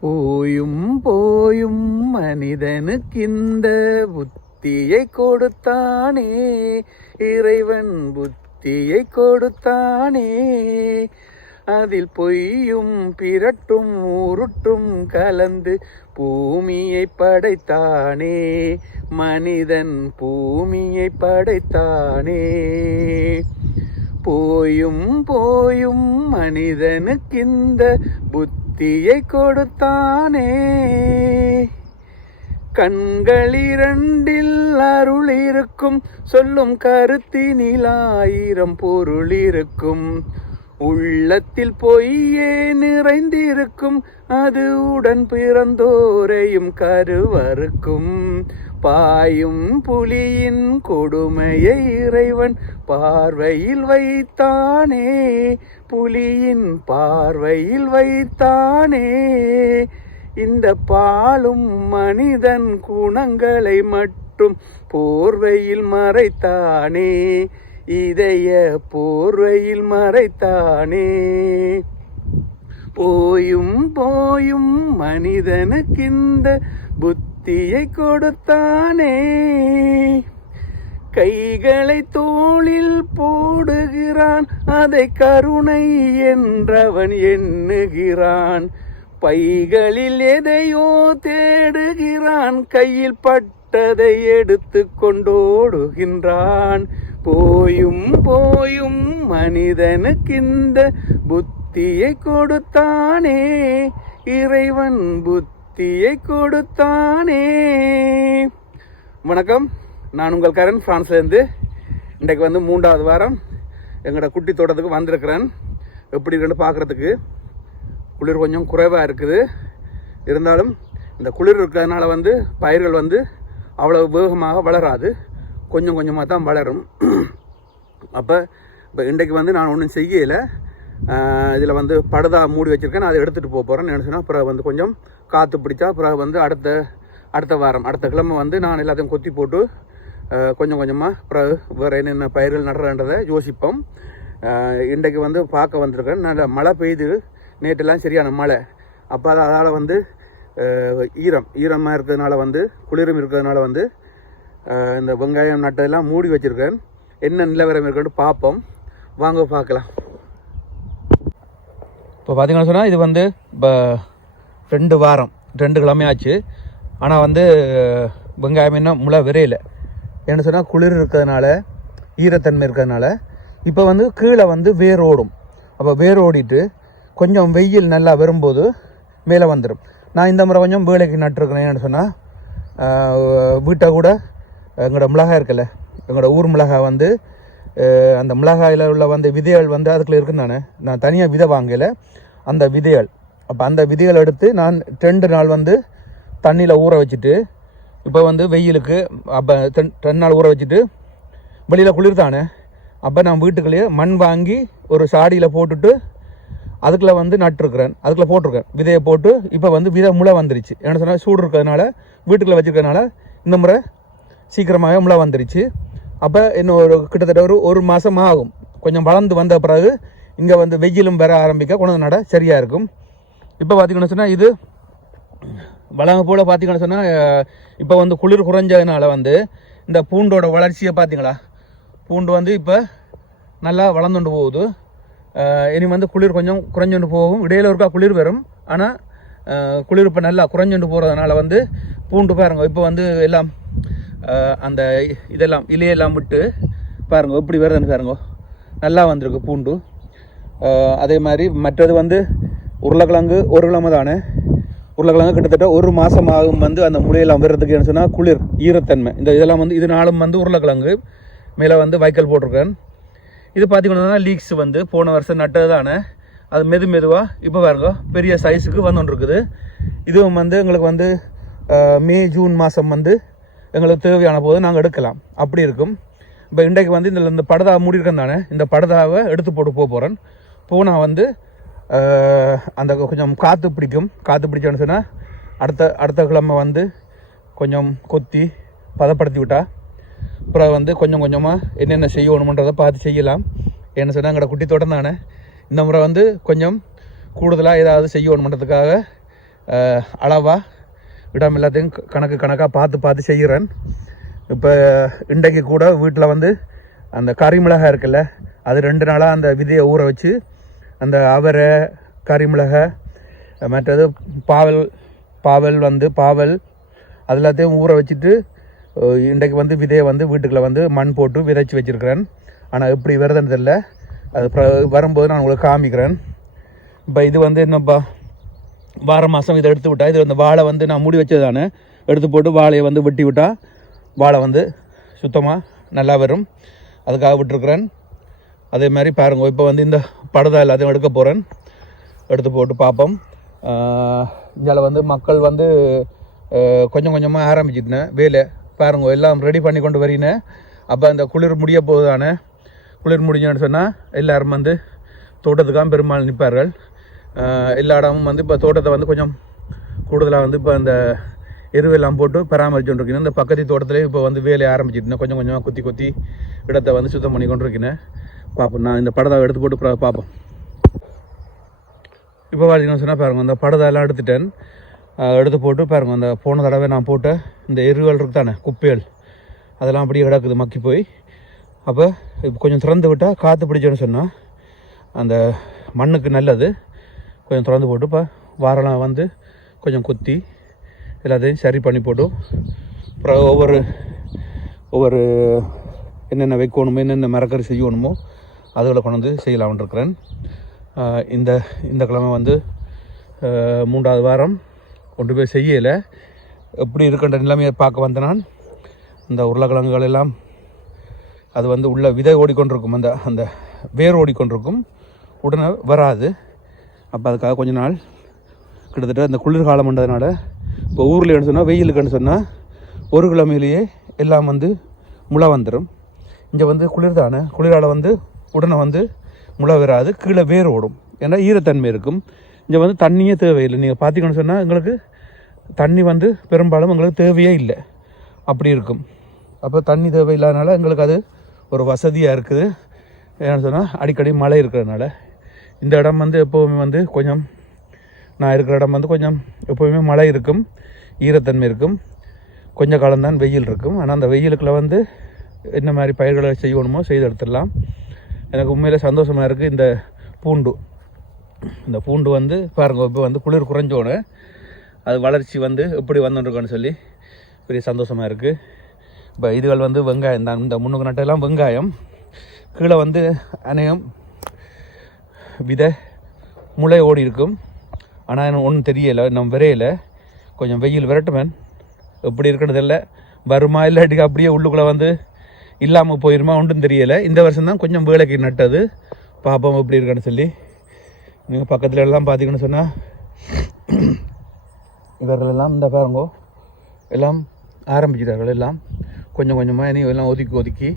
போயும் போயும் மனிதனுக்கு இந்த புத்தியை கொடுத்தானே. இறைவன் புத்தியை கொடுத்தானே. அதில் பொய்யும் பிறட்டும் உருட்டும் கலந்து பூமியை படைத்தானே. மனிதன் பூமியை படைத்தானே. போயும் போயும் மனிதனுக்கு இந்த புத்தியை கொடுத்தானே. கண்களிரண்டில் அருள் இருக்கும் சொல்லும் கருத்தினில் ஆயிரம் பொருள் இருக்கும். உள்ளத்தில் பொய்யே நிறைந்திருக்கும் அது உடன் பிறந்தோரையும் கருவறுக்கும். பாயும் புலியின் கொடுமையை இறைவன் பார்வையில் வைத்தானே. புலியின் பார்வையில் வைத்தானே. இந்த பாலும் மனிதன் குணங்களை மட்டும் போர்வையில் மறைத்தானே. இதய போர்வையில் மறைத்தானே. போயும் போயும் மனிதனுக்கு இந்த புத்தியை கொடுத்தானே. கைகளை தோளில் போடுகிறான் அதை கருணை என்றவன் எண்ணுகிறான். பைகளில் எதையோ தேடுகிறான். கையில் பட்டதை எடுத்து கொண்டோடுகின்றான். போயும் போயும் மனிதனுக்கு இந்த புத்தியை கொடுத்தானே. இறைவன் புத்தியை கொடுத்தானே. வணக்கம். நான் உங்கள் கரண் ஃப்ரான்ஸ்லேருந்து இன்றைக்கு வந்து மூன்றாவது வாரம். எங்களோட குட்டி தோட்டத்துக்கு வந்திருக்கிறேன். எப்படி இருக்குன்னு பார்க்குறதுக்கு. குளிர் கொஞ்சம் குறைவாக இருக்குது. இருந்தாலும் இந்த குளிர் இருக்கிறதுனால வந்து பயிர்கள் வந்து அவ்வளோ வேகமாக வளராது. கொஞ்சம் கொஞ்சமாக தான் வளரும். அப்போ இப்போ இன்றைக்கு வந்து நான் ஒன்றும் செய்யலை. இதில் வந்து படுதா மூடி வச்சுருக்கேன். நான் அதை எடுத்துகிட்டு போக போகிறேன் நினச்சினா பிறகு வந்து கொஞ்சம் காற்று பிடிச்சா பிறகு வந்து அடுத்த அடுத்த வாரம் அடுத்த கிழமை வந்து நான் எல்லாத்தையும் கொத்தி போட்டு கொஞ்சம் கொஞ்சமாக அப்புறம் வேறு என்னென்ன பயிர்கள் நடுறன்றதை யோசிப்போம். இன்றைக்கு வந்து பார்க்க வந்திருக்கேன். நல்ல மழை பெய்யுது நேற்றுலாம் சரியான மழை. அப்போ அதால் வந்து ஈரம் ஈரமாக இருக்கிறதுனால வந்து குளிரும் இருக்கிறதுனால வந்து இந்த வெங்காயம் நட்டதெல்லாம் மூடி வச்சுருக்கேன். என்ன நிலவரம் இருக்குன்னு பார்ப்போம். வாங்க பார்க்கலாம். இப்போ பார்த்தீங்கன்னா சொன்னால் இது வந்து இப்போ ரெண்டு வாரம் ரெண்டு கிழமையாச்சு. ஆனால் வந்து வெங்காயம் இன்னும் முளை விரையில. என்ன சொன்னால் குளிர் இருக்கிறதுனால ஈரத்தன்மை இருக்கிறதுனால இப்போ வந்து கீழே வந்து வேர் ஓடும். அப்போ வேர் ஓடிட்டு கொஞ்சம் வெயில் நல்லா வரும்போது மேலே வந்துடும் நான் இந்த முறை கொஞ்சம் வேலைக்கு நட்டுருக்கிறேன் சொன்னால் வீட்டை கூட எங்களோட மிளகாய் இருக்குல்ல எங்களோட ஊர் மிளகாய் வந்து அந்த மிளகாயில் உள்ள வந்து விதைகள் வந்து அதுக்குள்ள இருக்குன்னு நான் நான் தனியாக விதை வாங்கல அந்த விதைகள். அப்போ அந்த விதைகள் எடுத்து நான் ரெண்டு நாள் வந்து தண்ணியில் ஊற வச்சுட்டு இப்போ வந்து வெயிலுக்கு அப்போ ரெண்டு நாள் ஊற வச்சுட்டு வெளியில் குளிர் தானே அப்போ நான் வீட்டுக்குள்ளேயே மண் வாங்கி ஒரு சாடியில் போட்டுட்டு அதுக்குள்ள வந்து நட்டுருக்குறேன். அதுக்குள்ளே போட்டிருக்கேன். விதையை போட்டு இப்போ வந்து விதை முளை வந்துருச்சு. என்ன சொன்னால் சூடு இருக்கிறதுனால வீட்டுக்குள்ளே வச்சுருக்கனால இந்த முறை சீக்கிரமாகவே முளை வந்துருச்சு. அப்போ இன்னும் ஒரு கிட்டத்தட்ட ஒரு ஒரு மாதம் ஆகும். கொஞ்சம் வளர்ந்து வந்த பிறகு இங்கே வந்து வெயிலும் வர ஆரம்பிக்க கொண்டு நட சரியாக இருக்கும். இப்போ பார்த்திங்கன்னு சொன்னால் இது வளங்க போல் பார்த்திங்கன்னு சொன்னால் இப்போ வந்து குளிர் குறைஞ்சதுனால வந்து இந்த பூண்டோட வளர்ச்சியை பார்த்தீங்களா பூண்டு வந்து இப்போ நல்லா வளர்ந்துண்டு போகுது. இனி வந்து குளிர் கொஞ்சம் குறைஞ்சுண்டு போகும். இடையில ஒருக்கா குளிர் வரும். ஆனால் குளிர் இப்போ நல்லா குறைஞ்சுண்டு போகிறதுனால வந்து பூண்டு பாருங்க இப்போ வந்து எல்லாம் அந்த இதெல்லாம் இலையெல்லாம் விட்டு பாருங்க எப்படி வருதுன்னு பாருங்க. நல்லா வந்திருக்கு பூண்டு. அதே மாதிரி மற்றது வந்து உருளைக்கிழங்கு ஒரு கிழமை தானே. உருளைக்கிழங்கு கிட்டத்தட்ட ஒரு மாதம் ஆகும் வந்து அந்த மூலையில் அமர்றதுக்கு என்ன சொன்னால் குளிர் ஈரத்தன்மை. இந்த இதெல்லாம் வந்து இதனாலும் வந்து உருளைக்கிழங்கு மேலே வந்து வைக்கல் போட்டிருக்கேன். இது பார்த்தீங்கன்னா லீக்ஸ் வந்து போன வருஷம் நட்டது தானே? அது மெது மெதுவாக இப்போ பாருங்க பெரிய சைஸுக்கு வந்துருக்குது இதுவும் வந்து எங்களுக்கு வந்து மே ஜூன் மாதம் வந்து எங்களுக்கு தேவையான போது நாங்கள் எடுக்கலாம். அப்படி இருக்கும். இப்போ இன்றைக்கு வந்து இந்த இந்த படதா மூடிருக்கேன் தானே? இந்த படதாவை எடுத்து போட்டு போக போகிறேன் போனால் வந்து அந்த கொஞ்சம் காற்று பிடிக்கும். காற்று பிடிச்சோன்னு சொன்னால் அடுத்த அடுத்த கிழமை வந்து கொஞ்சம் கொத்தி பதப்படுத்தி விட்டா அப்புறம் வந்து கொஞ்சம் கொஞ்சமாக என்னென்ன செய்யணுமன்றதை பார்த்து செய்யலாம். என்ன சொன்னால் எங்களோட குட்டி தோட்டம் தானே. இந்த முறை வந்து கொஞ்சம் கூடுதலாக ஏதாவது செய்யணுமன்றதுக்காக அளவாக இடம் எல்லாத்தையும் கணக்கு கணக்காக பார்த்து பார்த்து செய்கிறேன் இப்போ இன்றைக்கு கூட வீட்டில் வந்து அந்த கறிமிளகாய் இருக்குல்ல அது ரெண்டு நாளாக அந்த விதையை ஊற வச்சு அந்த அவரை கறிமிளகாய் மற்றது பாவல் பாவல் வந்து பாவல் அது எல்லாத்தையும் ஊற வச்சுட்டு இன்றைக்கு வந்து விதையை வந்து வீட்டுக்குள்ளே வந்து மண் போட்டு விதைச்சி வச்சுருக்கிறேன். ஆனால் எப்படி வருதுன்னு தெரில அது வரும்போது நான் உங்களுக்கு காமிக்கிறேன். இப்போ இது வந்து என்னப்பா வார மாதம் இதை எடுத்து விட்டால் இது அந்த வாழை வந்து நான் மூடி வச்சது தானே. எடுத்து போட்டு வாழையை வந்து வெட்டி விட்டால் வாழை வந்து சுத்தமாக நல்லா வரும். அதுக்காக விட்டுருக்குறேன். அதே மாதிரி பாருங்க இப்போ வந்து இந்த படத்தை எல்லாத்தையும் எடுக்க போகிறேன் எடுத்து போட்டு பார்ப்போம். இதில் வந்து மக்கள் வந்து கொஞ்சம் கொஞ்சமாக ஆரம்பிச்சிட்டேன் வேலை. பாருங்க எல்லாம் ரெடி பண்ணி கொண்டு வரீனேன் அப்போ அந்த குளிர் முடிய போகுதானே? குளிர் முடிஞ்சோன்னு சொன்னால் எல்லோரும் வந்து தோட்டத்துக்காக பெரும்பாலும் நிற்பார்கள் எல்லா இடமும் வந்து இப்போ தோட்டத்தை வந்து கொஞ்சம் கூடுதலாக வந்து இப்போ அந்த எருவெல்லாம் போட்டு பராமரிச்சுட்டுருக்கேன் இந்த பக்கத்து தோட்டத்துலேயும் இப்போ வந்து வேலையை ஆரம்பிச்சிட்டேன் கொஞ்சம் கொஞ்சமாக குத்தி குத்தி இடத்தை வந்து சுத்தம் பண்ணி கொண்டு இருக்கேன் பார்ப்போம் நான் இந்த படத்தை எடுத்து போட்டு அப்புறம் பார்ப்போம் இப்போ பார்த்தீங்கன்னா சொன்னால் பாருங்க அந்த படதெல்லாம் எடுத்துட்டேன். எடுத்து போட்டு பாருங்க அந்த போன தடவை நான் போட்ட இந்த எருவல் இருக்கு தானே குப்பைகள் அதெல்லாம் அப்படியே கிடக்குது மக்கி போய். அப்போ இப்போ கொஞ்சம் திறந்து விட்டால் காற்று பிடிச்சோன்னு சொன்னால் அந்த மண்ணுக்கு நல்லது. கொஞ்சம் திறந்து போட்டு இப்போ வாரெல்லாம் வந்து கொஞ்சம் குத்தி எல்லாத்தையும் சரி பண்ணி போட்டு அப்புறம் ஒவ்வொரு ஒவ்வொரு என்னென்ன வைக்கணுமோ என்னென்ன மரக்கறி செய்யணுமோ அதுகளை கொண்டு வந்து செய்யலாம்னு இருக்கிறேன் இந்த இந்த கிழமை வந்து மூன்றாவது வாரம் கொண்டு போய் செய்யலை. எப்படி இருக்கின்ற நிலைமையை பார்க்க வந்த நான் இந்த உருளைக்கிழங்குகள் எல்லாம் அது வந்து உள்ள விதை ஓடிக்கொண்டிருக்கும் அந்த அந்த வேர் ஓடிக்கொண்டிருக்கும் உடனே வராது. அப்போ அதுக்காக கொஞ்ச நாள் கிட்டத்தட்ட இந்த குளிர்காலம் பண்ணதுனால இப்போ ஊரில் சொன்னால் வெயிலுக்குன்னு சொன்னால் ஒரு கிழமையிலேயே எல்லாம் வந்து முளை வந்துடும் இங்கே வந்து குளிர் தானே குளிரால் வந்து உடனே வந்து முளை வராது கீழே வேர் ஓடும். ஏன்னா ஈரத்தன்மை இருக்கும். இங்கே வந்து தண்ணியே தேவையில்லை. நீங்கள் பார்த்தீங்கன்னு சொன்னால் எங்களுக்கு தண்ணி வந்து பெரும்பாலும் எங்களுக்கு தேவையே இல்லை. அப்படி இருக்கும். அப்போ தண்ணி தேவையில்லாதனால எங்களுக்கு அது ஒரு வசதியாக இருக்குது. ஏன்னு சொன்னால் அடிக்கடி மழை இருக்கிறதுனால. இந்த இடம் வந்து எப்போவுமே வந்து கொஞ்சம் நான் இருக்கிற இடம் வந்து கொஞ்சம் எப்போவுமே மழை இருக்கும். ஈரத்தன்மை இருக்கும். கொஞ்ச காலம்தான் வெயில் இருக்கும். ஆனால் அந்த வெயிலுக்குள்ள வந்து என்ன மாதிரி பயிர்களை செய்யணுமோ செய்து எடுத்துடலாம். எனக்கு உண்மையிலே சந்தோஷமாக இருக்குது இந்த பூண்டு. இந்த பூண்டு வந்து பாருங்க இப்போ வந்து குளிர் குறைஞ்சோடனே அது வளர்ச்சி வந்து எப்படி வந்துருக்கோன்னு சொல்லி பெரிய சந்தோஷமாக இருக்குது இப்போ இதுகள் வந்து வெங்காயம் தான். இந்த முன்னுக்கு நட்டெல்லாம் வெங்காயம். கீழே வந்து அநேகம் விதை. முளை ஓடி இருக்கும். ஆனால் எனக்கு ஒன்றும் தெரியலை. நம்ம விரையில. கொஞ்சம் வெயில் விரட்டுமேன். எப்படி இருக்கிறது இல்லை வருமா இல்லாட்டிக்கு அப்படியே உள்ளுக்குள்ளே வந்து இல்லாமல் போயிருமா ஒன்றும் தெரியலை. இந்த வருஷம் தான் கொஞ்சம் வேலைக்கு நட்டது. பாப்போம் எப்படி இருக்குன்னு சொல்லி. நீங்கள் பக்கத்தில் எல்லாம் பார்த்தீங்கன்னு சொன்னால் இவர்கள் எல்லாம் இந்த பாருங்கோ எல்லாம் ஆரம்பிச்சிட்டார்கள் எல்லாம். கொஞ்சம் கொஞ்சமாக இனி எல்லாம் ஒதுக்கி ஒதுக்கி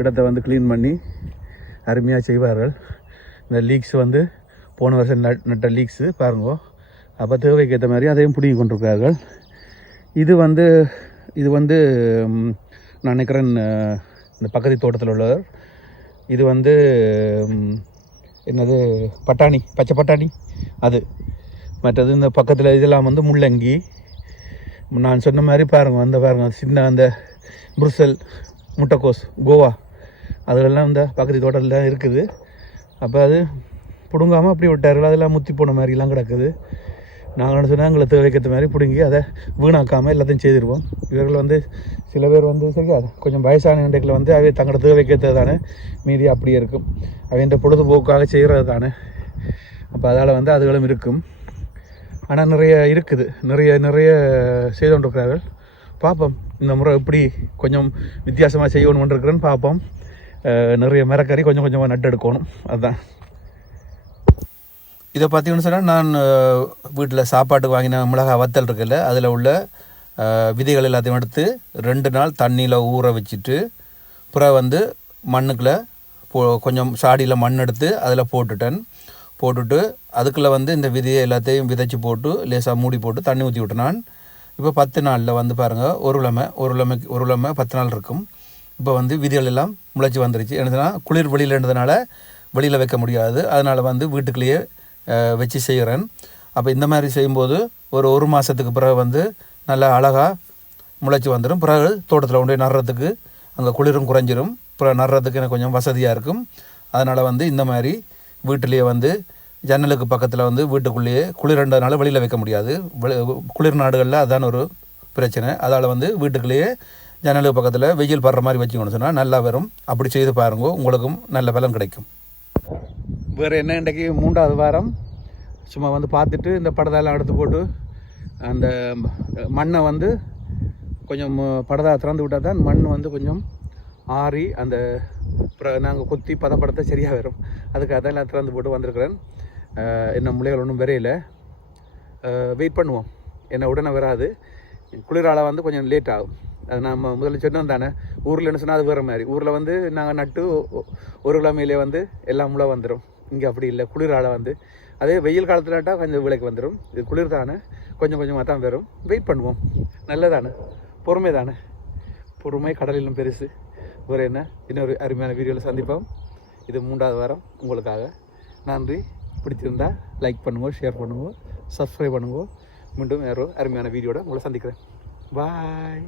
இடத்த வந்து க்ளீன் பண்ணி அருமையாக செய்வார்கள். இந்த லீக்ஸ் வந்து போன வருஷம் நட் நட்ட லீக்ஸு பாருங்கோ. அப்போ தேவைக்கு ஏற்ற மாதிரி அதையும் பிடிங்கி கொண்டிருக்கிறார்கள். இது வந்து இது வந்து நான் நினைக்கிறேன் இந்த பக்கத்து தோட்டத்தில் உள்ளவர். இது வந்து என்னது பட்டாணி பச்சை பட்டாணி. அது. மற்றது இந்த பக்கத்தில் இதெல்லாம் வந்து முள்ளங்கி. நான் சொன்ன மாதிரி பாருங்கள் அந்த பாருங்க சின்ன அந்த புருசல் முட்டைக்கோஸ் கோவா. அதுலெல்லாம் இந்த பக்கத்து தோட்டத்தில் தான் இருக்குது. அப்போ அது பிடுங்காமல் அப்படி விட்டார்கள் அதெல்லாம் முத்தி போன மாதிரிலாம் கிடக்குது. நாங்கள் என்ன சொன்னால் எங்களை தேவைக்கேற்ற மாதிரி பிடுங்கி அதை வீணாக்காமல் எல்லாத்தையும் செய்திருவோம். இவர்கள் வந்து சில பேர் வந்து சரியா கொஞ்சம் வயசான இன்றைக்கில் வந்து அவை தங்களோட தேவைக்கேற்றது தானே மீதி அப்படியே இருக்கும் அவைன்ற பொழுதுபோக்காக செய்கிறது தானே அப்போ அதால் வந்து அதுகளும் இருக்கும். ஆனால் நிறைய இருக்குது. நிறைய நிறைய செய்து கொண்டிருக்கிறார்கள். பார்ப்போம். இந்த முறை எப்படி கொஞ்சம் வித்தியாசமாக செய்யணும்னு இருக்கிறேன்னு பார்ப்போம். நிறைய மரக்கறி கொஞ்சம் கொஞ்சமாக நட்டு எடுக்கணும் அதுதான் இதை பார்த்தீங்கன்னு சொன்னால் நான் வீட்டில் சாப்பாட்டுக்கு வாங்கின மிளகாய் வத்தல் இருக்குல்ல அதில் உள்ள விதைகள் எல்லாத்தையும் எடுத்து ரெண்டு நாள் தண்ணியில் ஊற வச்சுட்டு பிறகு வந்து மண்ணுக்குள்ளே போ கொஞ்சம் சாடியில் மண் எடுத்து அதில் போட்டுட்டேன். போட்டுட்டு அதுக்குள்ளே வந்து இந்த விதையை எல்லாத்தையும் விதைச்சி போட்டு லேசாக மூடி போட்டு தண்ணி ஊற்றி விட்டேன் நான். இப்போ பத்து நாளில் வந்து பாருங்கள் ஒரு உலமை ஒரு உலமைக்கு ஒரு உலமை பத்து நாள் இருக்கும். இப்போ வந்து விதிகள் எல்லாம் முளைச்சி வந்துருச்சு. என்னதுன்னா குளிர் வெளியில் இருந்ததுனால வெளியில் வைக்க முடியாது. அதனால் வந்து வீட்டுக்குள்ளேயே வச்சு செய்கிறேன் அப்போ இந்த மாதிரி செய்யும்போது ஒரு ஒரு மாதத்துக்கு பிறகு வந்து நல்லா அழகாக முளைச்சி வந்துடும் பிறகு தோட்டத்தில் கொண்டு போய் நடுறதுக்கு அங்கே குளிரும் குறைஞ்சிரும். பிறகு நடுறதுக்கு எனக்கு கொஞ்சம் வசதியாக இருக்கும். அதனால் வந்து இந்த மாதிரி வீட்டிலேயே வந்து ஜன்னலுக்கு பக்கத்தில் வந்து வீட்டுக்குள்ளேயே குளிரண்டதுனால வெளியில் வைக்க முடியாது. வெளி- குளிர் நாடுகளில் அதான் ஒரு பிரச்சனை. அதால் வந்து வீட்டுக்குள்ளேயே ஜன்னலுக்கு பக்கத்தில் வெயில் படுற மாதிரி வச்சுக்கணும் சொன்னால் நல்லா வரும். அப்படி செய்து பாருங்க உங்களுக்கும் நல்ல பலன் கிடைக்கும். வேறு என்ன இன்றைக்கு? மூன்றாவது வாரம். சும்மா வந்து பார்த்துட்டு இந்த படதாலாம் எடுத்து போட்டு அந்த மண்ணை வந்து கொஞ்சம் படதா திறந்து விட்டால் தான் மண் வந்து கொஞ்சம் ஆறி அந்த நாங்கள் கொத்தி பதப்படுத்த சரியாக வரும். அதுக்காக தான் எல்லாம் திறந்து போட்டு வந்திருக்கிறேன். என்ன முளைகள் ஒன்றும் விரையில. வெயிட் பண்ணுவோம். என்ன உடனே வராது. குளிரால வந்து கொஞ்சம் லேட் ஆகும். அது நம்ம முதல்ல சொன்னோம் தானே ஊரில் என்ன சொன்னால் அது வேறு மாதிரி. ஊரில் வந்து நாங்கள் நட்டு ஒரு கிழமையிலே வந்து எல்லாம் முளை வந்துடும் இங்கே அப்படி இல்லை குளிரால் வந்து. அதே வெயில் காலத்தில் கொஞ்சம் விலைக்கு வந்துடும் இது குளிர் தானே கொஞ்சம் கொஞ்சமாக தான் வரும். வெயிட் பண்ணுவோம். நல்லதானே? பொறுமை தானே பொறுமை கடலிலும் பெருசு. ஒரு என்ன? இன்னொரு அருமையான வீடியோவில் சந்திப்போம். இது மூன்றாவது வாரம் உங்களுக்காக. நன்றி. பிடிச்சிருந்தா லைக் பண்ணுவோம் ஷேர் பண்ணுவோம் சப்ஸ்கிரைப் பண்ணுவோம் மீண்டும் வேறு அருமையான வீடியோட உங்களை சந்திக்கிறேன். பாய்